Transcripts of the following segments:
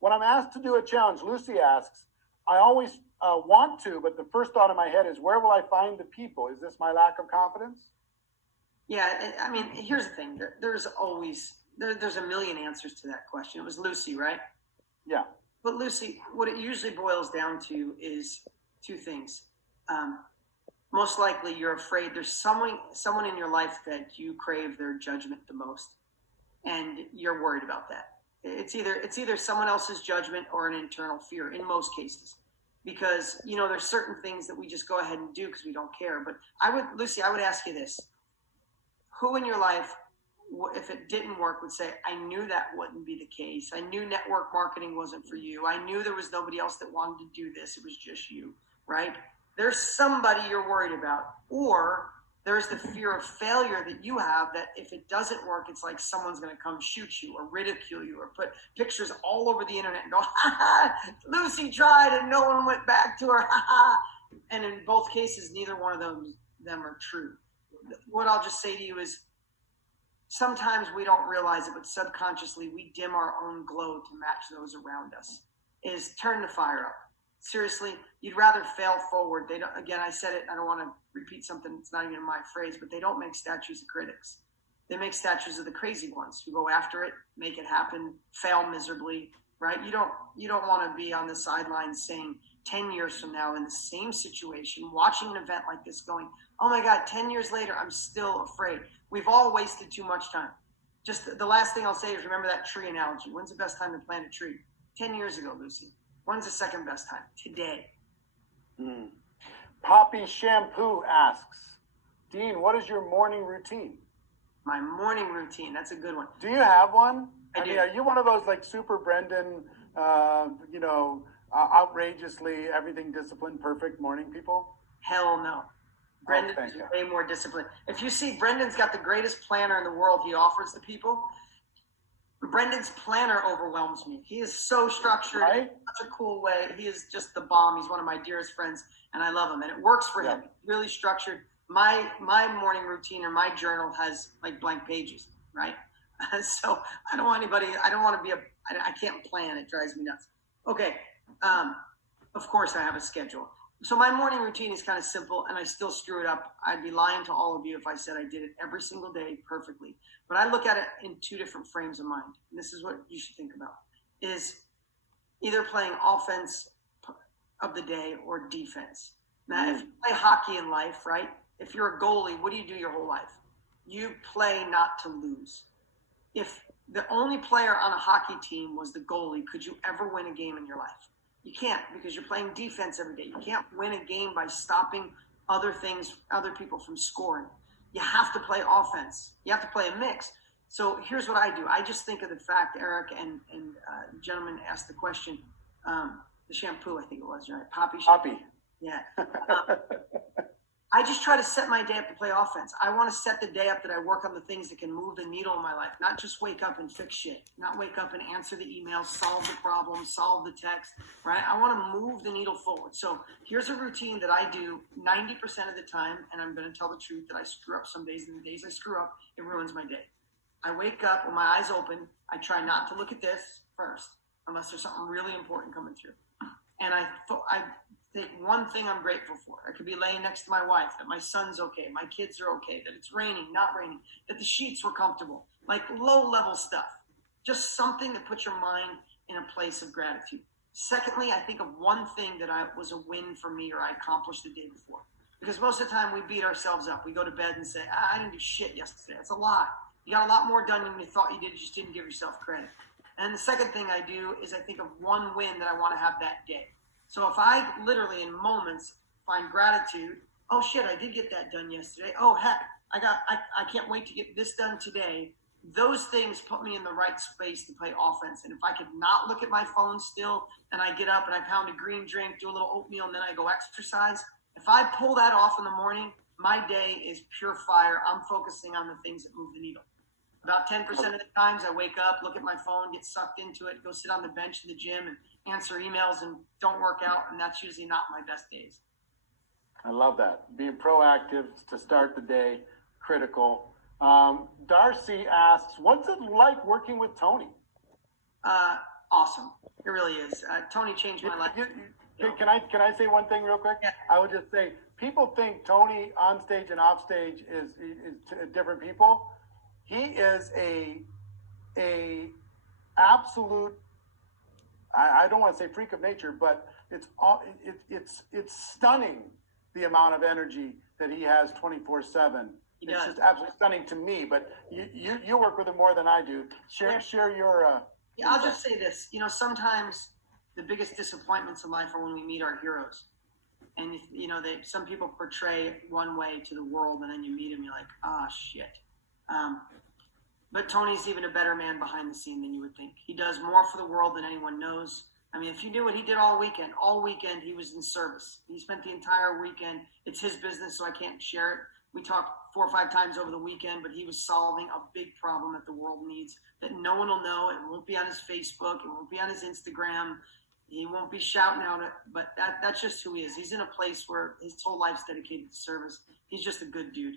When I'm asked to do a challenge, Lucy asks, I always want to, but the first thought in my head is, where will I find the people? Is this my lack of confidence? Yeah, I mean, here's the thing. There's a million answers to that question. It was Lucy, right? Yeah. But Lucy, what it usually boils down to is two things. Most likely you're afraid there's someone in your life that you crave their judgment the most, and you're worried about that. It's either someone else's judgment or an internal fear in most cases, because there's certain things that we just go ahead and do because we don't care. But Lucy, I would ask you this: who in your life, if it didn't work, would say, I knew that wouldn't be the case. I knew network marketing wasn't for you. I knew there was nobody else that wanted to do this. It was just you, right? There's somebody you're worried about. Or there's the fear of failure that you have, that if it doesn't work, it's like someone's going to come shoot you or ridicule you or put pictures all over the internet and go, ha ha, Lucy tried and no one went back to her, ha ha. And in both cases, neither one of them are true. What I'll just say to you is, sometimes we don't realize it, but subconsciously we dim our own glow to match those around us. Is turn the fire up. Seriously, you'd rather fail forward. They don't. Again, I said it. I don't want to repeat something that's not even my phrase, but they don't make statues of critics. They make statues of the crazy ones who go after it, make it happen, fail miserably. Right? You don't want to be on the sidelines saying 10 years from now in the same situation, watching an event like this, going, oh my God, 10 years later, I'm still afraid. We've all wasted too much time. Just the last thing I'll say is, remember that tree analogy. When's the best time to plant a tree? 10 years ago, Lucy. When's the second best time? Today. Poppy Shampoo asks, Dean, what is your morning routine? My morning routine. That's a good one. Do you have one? I do. mean, are you one of those like super Brendan, outrageously everything disciplined, perfect morning people? Hell no. Brendan is way more disciplined. If you see, Brendan's got the greatest planner in the world he offers to people. Brendan's planner overwhelms me. He is so structured in such a cool way. He is just the bomb. He's one of my dearest friends, and I love him. And it works for him. Really structured. My morning routine or my journal has like blank pages, right? So I don't want to be I can't plan. It drives me nuts. Okay. Of course I have a schedule. So my morning routine is kind of simple, and I still screw it up. I'd be lying to all of you if I said I did it every single day perfectly. But I look at it in two different frames of mind. And this is what you should think about, is either playing offense of the day or defense. Now, if you play hockey in life, right? If you're a goalie, what do you do your whole life? You play not to lose. If the only player on a hockey team was the goalie, could you ever win a game in your life? You can't, because you're playing defense every day. You can't win a game by stopping other people from scoring. You have to play offense. You have to play a mix. So here's what I do. I just think of the fact, Eric and the gentleman asked the question, the shampoo, I think it was, right? Poppy. Yeah. I just try to set my day up to play offense. I want to set the day up that I work on the things that can move the needle in my life, not just wake up and fix shit, not wake up and answer the emails, solve the problem, solve the text, right? I want to move the needle forward. So here's a routine that I do 90% of the time, and I'm going to tell the truth that I screw up some days, and the days I screw up, it ruins my day. I wake up with my eyes open. I try not to look at this first, unless there's something really important coming through. And I think one thing I'm grateful for. I could be laying next to my wife, that my son's okay, my kids are okay, that it's raining, not raining, that the sheets were comfortable, like low-level stuff. Just something that puts your mind in a place of gratitude. Secondly, I think of one thing that was a win for me or I accomplished the day before. Because most of the time we beat ourselves up. We go to bed and say, I didn't do shit yesterday. It's a lot. You got a lot more done than you thought you did. You just didn't give yourself credit. And the second thing I do is I think of one win that I want to have that day. So if I literally in moments find gratitude, oh shit, I did get that done yesterday. Oh heck, I can't wait to get this done today. Those things put me in the right space to play offense. And if I could not look at my phone still, and I get up and I pound a green drink, do a little oatmeal, and then I go exercise, if I pull that off in the morning, my day is pure fire. I'm focusing on the things that move the needle. About 10% of the times I wake up, look at my phone, get sucked into it, go sit on the bench in the gym and answer emails and don't work out. And that's usually not my best days. I love that. Being proactive to start the day, critical. Darcy asks, what's it like working with Tony? awesome. It really is. Tony changed my life. Can I say one thing real quick? Yeah. I would just say people think Tony on stage and off stage is different people. He is a absolute, I don't want to say freak of nature, but it's stunning the amount of energy that he has 24/7. It's just absolutely stunning to me. But you work with him more than I do. Share your. Yeah, I'll just say this. Sometimes the biggest disappointments in life are when we meet our heroes, and some people portray one way to the world, and then you meet him, you're like, shit. But Tony's even a better man behind the scene than you would think. He does more for the world than anyone knows. I mean, if you knew what he did all weekend he was in service. He spent the entire weekend. It's his business, so I can't share it. We talked 4 or 5 times over the weekend, but he was solving a big problem that the world needs that no one will know. It won't be on his Facebook. It won't be on his Instagram. He won't be shouting out it, but that's just who he is. He's in a place where his whole life's dedicated to service. He's just a good dude.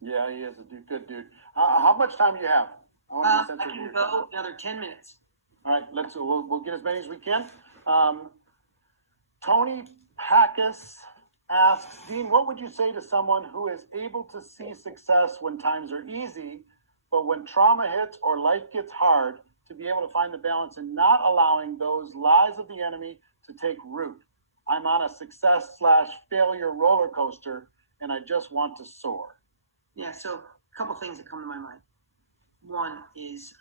Yeah, he is a good dude. How much time do you have? I can go another 10 minutes. All right, we'll get as many as we can. Tony Packus asks, Dean, what would you say to someone who is able to see success when times are easy, but when trauma hits or life gets hard, to be able to find the balance and not allowing those lies of the enemy to take root? I'm on a success/failure roller coaster, and I just want to soar. Yeah, so a couple things that come to my mind. One is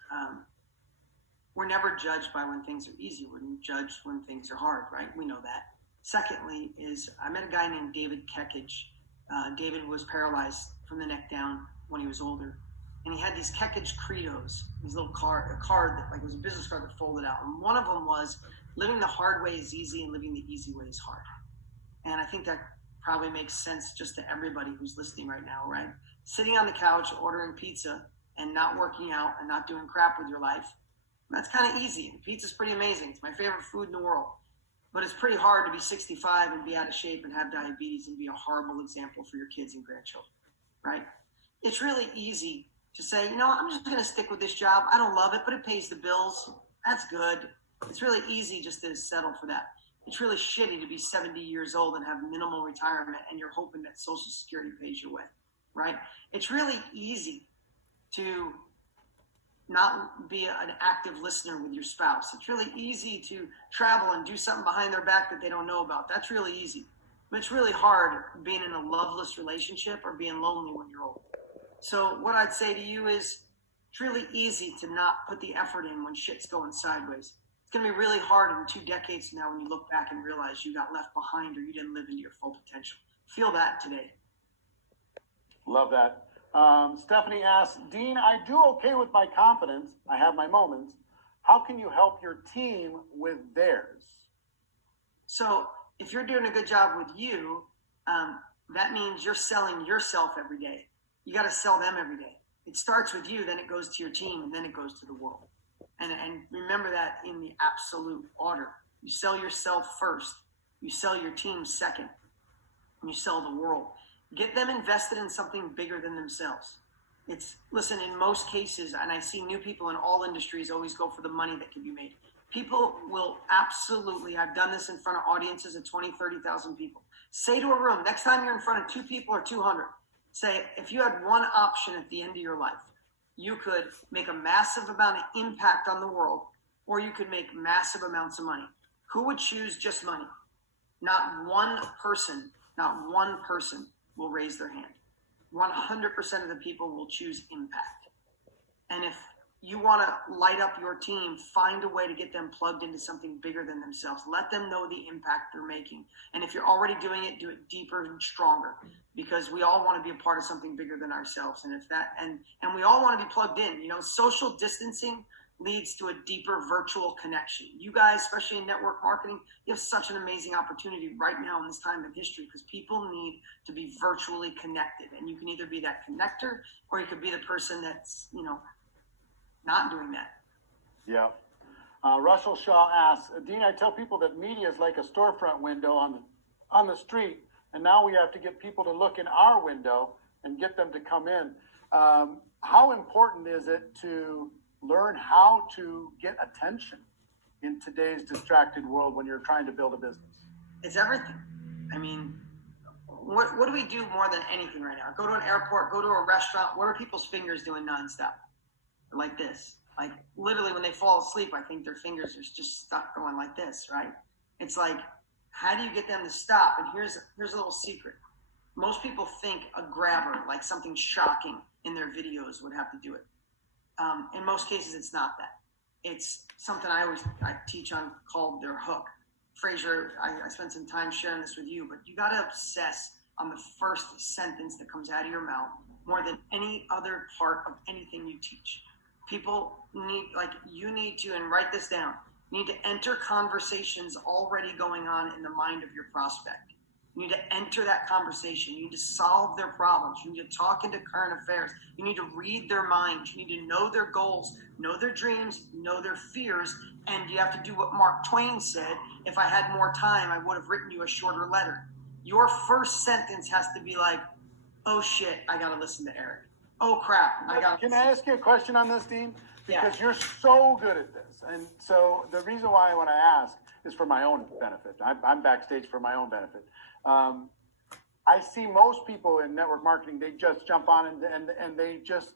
we're never judged by when things are easy. We're judged when things are hard, right? We know that. Secondly is I met a guy named David Kekich. David was paralyzed from the neck down when he was older. And he had these Kekich credos, these little a card that like was a business card that folded out. And one of them was living the hard way is easy and living the easy way is hard. And I think that probably makes sense just to everybody who's listening right now, right? Sitting on the couch, ordering pizza and not working out and not doing crap with your life. That's kind of easy. Pizza's pretty amazing. It's my favorite food in the world. But it's pretty hard to be 65 and be out of shape and have diabetes and be a horrible example for your kids and grandchildren, right? It's really easy to say, I'm just going to stick with this job. I don't love it, but it pays the bills. That's good. It's really easy just to settle for that. It's really shitty to be 70 years old and have minimal retirement and you're hoping that Social Security pays your way, right? It's really easy to not be an active listener with your spouse. It's really easy to travel and do something behind their back that they don't know about. That's really easy. But it's really hard being in a loveless relationship or being lonely when you're old. So what I'd say to you is it's really easy to not put the effort in when shit's going sideways. It's going to be really hard in 2 decades from now when you look back and realize you got left behind or you didn't live into your full potential. Feel that today. Love that. Stephanie asks, Dean, I do okay with my confidence. I have my moments. How can you help your team with theirs? So if you're doing a good job with you, that means you're selling yourself every day. You got to sell them every day. It starts with you, then it goes to your team, and then it goes to the world. And remember that in the absolute order. You sell yourself first. You sell your team second. And you sell the world. Get them invested in something bigger than themselves. Listen, in most cases, and I see new people in all industries always go for the money that can be made. People will absolutely, I've done this in front of audiences of 20, 30,000 people. Say to a room, next time you're in front of 2 people or 200, say, if you had one option at the end of your life, you could make a massive amount of impact on the world, or you could make massive amounts of money. Who would choose just money? Not one person will raise their hand. 100% of the people will choose impact. And if you want to light up your team, find a way to get them plugged into something bigger than themselves. Let them know the impact they're making. And if you're already doing it, do it deeper and stronger, because we all want to be a part of something bigger than ourselves. And and we all want to be plugged in. Social distancing leads to a deeper virtual connection. You guys, especially in network marketing, you have such an amazing opportunity right now in this time in history, because people need to be virtually connected. And you can either be that connector, or you could be the person that's, not doing that. Yeah. Russell Shaw asks, Dean, I tell people that media is like a storefront window on the street, and now we have to get people to look in our window and get them to come in. How important is it to learn how to get attention? in today's distracted world when you're trying to build a business? It's everything. I mean, what do we do more than anything right now? Go to an airport, go to a restaurant. What are people's fingers doing nonstop? Like this. Like literally when they fall asleep, I think their fingers are just stuck going like this, right? It's like, how do you get them to stop? And here's a little secret. Most people think a grabber, like something shocking in their videos, would have to do it. In most cases, it's not that. It's something I teach on called their hook. Fraser, I spent some time sharing this with you, but you got to obsess on the first sentence that comes out of your mouth more than any other part of anything you teach. People you need to, and write this down, you need to enter conversations already going on in the mind of your prospect. You need to enter that conversation. You need to solve their problems. You need to talk into current affairs. You need to read their minds. You need to know their goals, know their dreams, know their fears, and you have to do what Mark Twain said, if I had more time, I would have written you a shorter letter. Your first sentence has to be like, oh shit, I got to listen to Eric. Oh crap, Can I ask you a question on this, Dean? Because Yeah. you're so good at this. And so the reason why I want to ask is for my own benefit. I'm backstage for my own benefit. I see most people in network marketing, they just jump on and they just,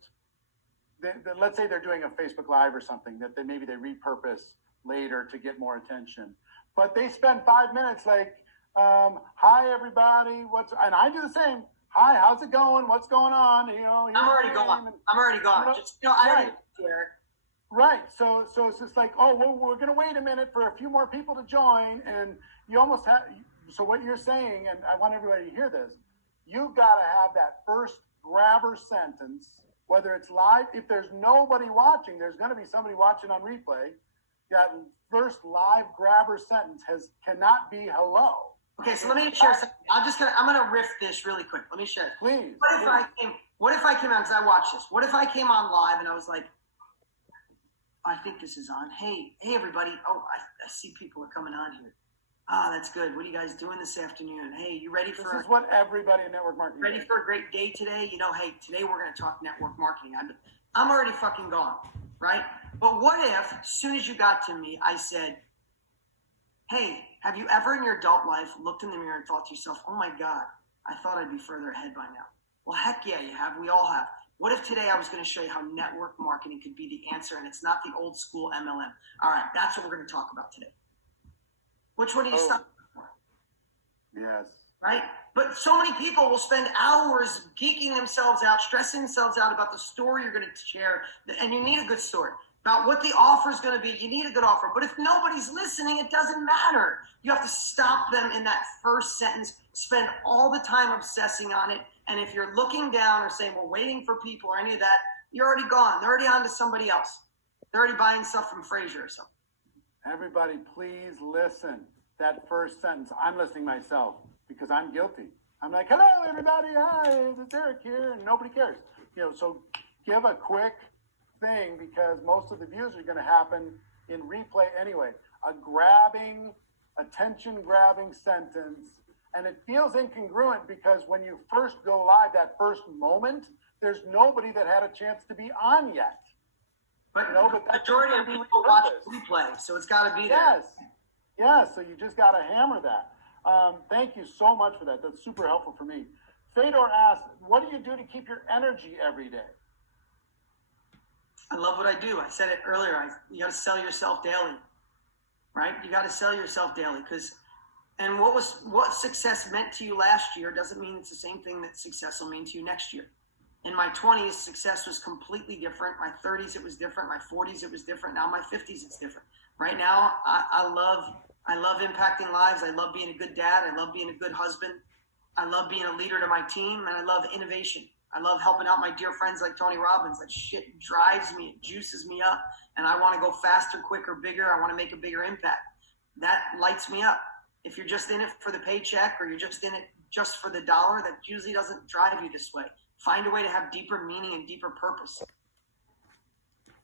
let's say they're doing a Facebook Live or something that maybe they repurpose later to get more attention. But they spend 5 minutes like, hi everybody, and I do the same. Hi, how's it going? What's going on? I'm already gone. I already care. Right. So it's just like, oh, we're going to wait a minute for a few more people to join. And you almost have, so what you're saying, and I want everybody to hear this, you've got to have that first grabber sentence, whether it's live, if there's nobody watching, there's going to be somebody watching on replay. That first live grabber sentence cannot be hello. Okay, so let me share something. I'm gonna riff this really quick. Let me share. Please. What if I came on, because I watched this. What if I came on live and I was like, I think this is on. Hey everybody. Oh, I see people are coming on here. That's good. What are you guys doing this afternoon? Hey, you ready for? This is what everybody in network marketing. Ready for a great day today? Hey, today we're gonna talk network marketing. I'm already fucking gone, right? But what if, as soon as you got to me, I said, hey, have you ever in your adult life looked in the mirror and thought to yourself, oh my God, I thought I'd be further ahead by now? Well, heck yeah, you have. We all have. What if today I was going to show you how network marketing could be the answer, and it's not the old school MLM? All right, that's what we're going to talk about today. Which one do you stop for? Yes. Right? But so many people will spend hours geeking themselves out, stressing themselves out about the story you're going to share, and you need a good story. About what the offer is going to be, you need a good offer. But if nobody's listening, it doesn't matter. You have to stop them in that first sentence, spend all the time obsessing on it. And if you're looking down or saying, we're waiting for people or any of that, you're already gone. They're already on to somebody else. They're already buying stuff from Fraser or something. Everybody, please listen. That first sentence, I'm listening myself because I'm guilty. I'm like, hello, everybody. Hi, it's Eric here. And nobody cares. So give a quick thing, because most of the views are going to happen in replay anyway. A attention grabbing sentence, and it feels incongruent because when you first go live, that first moment, there's nobody that had a chance to be on yet. But the majority of people watch replay, so it's got to be there. Yes. So you just got to hammer that. Thank you so much for that. That's super helpful for me. Fedor asked, what do you do to keep your energy every day? I love what I do. I said it earlier. You got to sell yourself daily, right? You got to sell yourself daily and what success meant to you last year doesn't mean it's the same thing that success will mean to you next year. In my 20s, success was completely different. My 30s, it was different. My 40s, it was different. Now my 50s, it's different. Right now, I love impacting lives. I love being a good dad. I love being a good husband. I love being a leader to my team, and I love innovation. I love helping out my dear friends like Tony Robbins. That shit drives me. It juices me up. And I want to go faster, quicker, bigger. I want to make a bigger impact. That lights me up. If you're just in it for the paycheck or you're just in it just for the dollar, that usually doesn't drive you this way. Find a way to have deeper meaning and deeper purpose.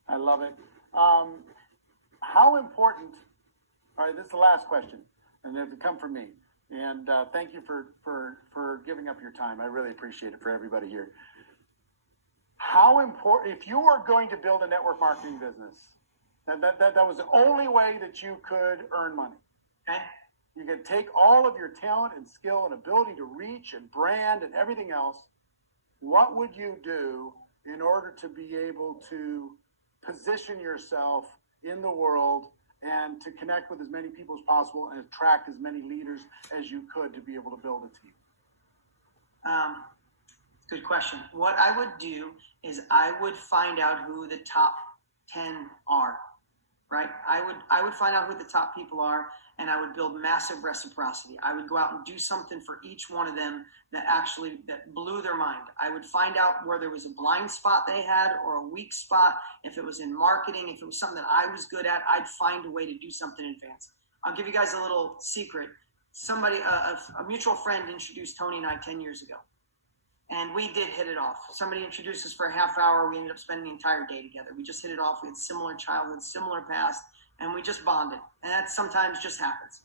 I love it. How important, all right, this is the last question, and it'll come from me. And thank you for giving up your time. I really appreciate it for everybody here. How important, if you are going to build a network marketing business, That was the only way that you could earn money. Okay. You could take all of your talent and skill and ability to reach and brand and everything else. What would you do in order to be able to position yourself in the world and to connect with as many people as possible and attract as many leaders as you could to be able to build a team? Good question. What I would do is I would find out who the top 10 are, right? I would find out who the top people are, and I would build massive reciprocity. I would go out and do something for each one of them that blew their mind. I would find out where there was a blind spot they had or a weak spot. If it was in marketing, if it was something that I was good at, I'd find a way to do something in advance. I'll give you guys a little secret. Somebody, a mutual friend introduced Tony and I 10 years ago. And we did hit it off. Somebody introduced us for a half hour. We ended up spending the entire day together. We just hit it off. We had similar childhood, similar past, and we just bonded. And that sometimes just happens.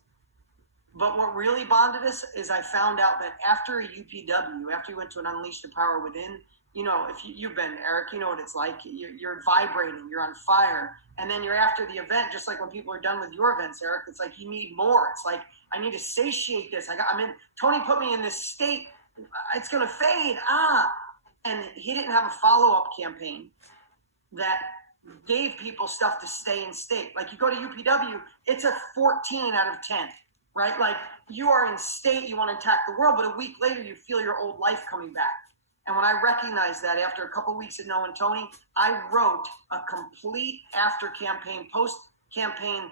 But what really bonded us is I found out that after a UPW, after you went to an Unleash the Power Within, you know, if you've been, Eric, you know what it's like. You're vibrating, you're on fire. And then you're after the event, just like when people are done with your events, Eric, it's like you need more. It's like, I need to satiate this. Tony put me in this state. It's going to fade. And he didn't have a follow-up campaign that gave people stuff to stay in state. Like you go to UPW, it's a 14 out of 10, right? Like you are in state, you want to attack the world, but a week later you feel your old life coming back. And when I recognized that after a couple of weeks of knowing Tony, I wrote a complete after-campaign, post-campaign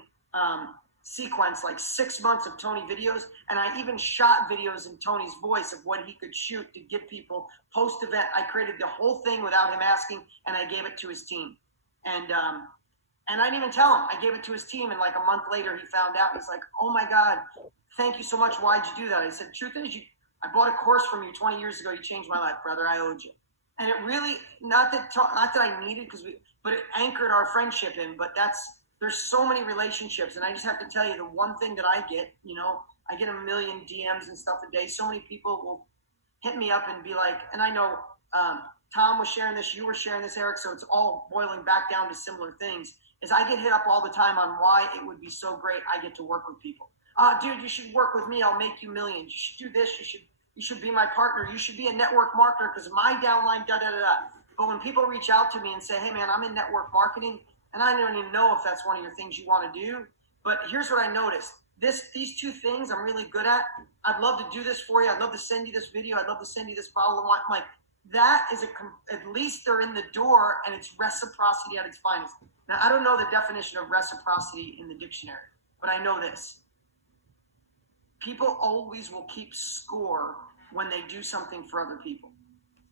sequence, like 6 months of Tony videos, and I even shot videos in Tony's voice of what he could shoot to give people post-event. I created the whole thing without him asking, and I gave it to his team. And I didn't even tell him. I gave it to his team, and like a month later, he found out. He's like, "Oh my God, thank you so much. Why'd you do that?" I said, "Truth is, I bought a course from you 20 years ago. You changed my life, brother. I owed you." And it really, not that I needed, but it anchored our friendship in. But there's so many relationships, and I just have to tell you, the one thing that I get, I get a million DMs and stuff a day. So many people will hit me up and be like, and I know Tom was sharing this, you were sharing this, Eric, so it's all boiling back down to similar things, is I get hit up all the time on why it would be so great I get to work with people. Dude, you should work with me. I'll make you millions. You should do this. You should be my partner. You should be a network marketer because my downline, da-da-da-da. But when people reach out to me and say, "Hey, man, I'm in network marketing," and I don't even know if that's one of your things you want to do. But here's what I noticed. These two things I'm really good at. I'd love to do this for you. I'd love to send you this video. I'd love to send you this bottle of wine. Like that is at least they're in the door, and it's reciprocity at its finest. Now, I don't know the definition of reciprocity in the dictionary, but I know this. People always will keep score when they do something for other people,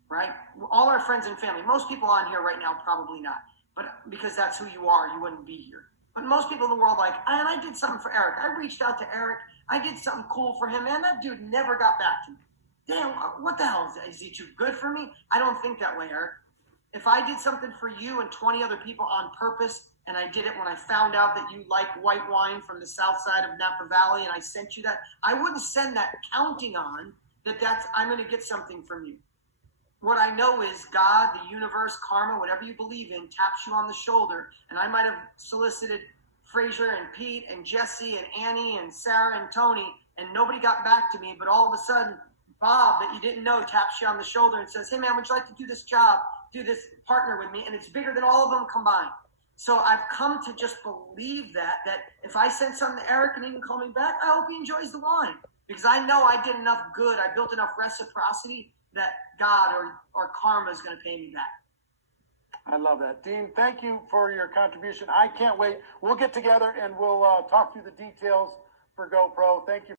right? All our friends and family, most people on here right now, probably not. But because that's who you are, you wouldn't be here. But most people in the world like, and I did something for Eric. I reached out to Eric. I did something cool for him. Man, that dude never got back to me. Damn, what the hell? Is he too good for me? I don't think that way, Eric. If I did something for you and 20 other people on purpose, and I did it when I found out that you like white wine from the south side of Napa Valley, and I sent you that, I wouldn't send that counting on I'm going to get something from you. What I know is God, the universe, karma, whatever you believe in, taps you on the shoulder. And I might have solicited Fraser and Pete and Jesse and Annie and Sarah and Tony, and nobody got back to me. But all of a sudden, Bob, that you didn't know, taps you on the shoulder and says, "Hey, man, would you like to do this job, do this, partner with me?" And it's bigger than all of them combined. So I've come to just believe that if I send something to Eric and he can call me back, I hope he enjoys the wine. Because I know I did enough good. I built enough reciprocity that God or karma is going to pay me back. I love that. Dean, thank you for your contribution. I can't wait. We'll get together and we'll talk through the details for GoPro. Thank you.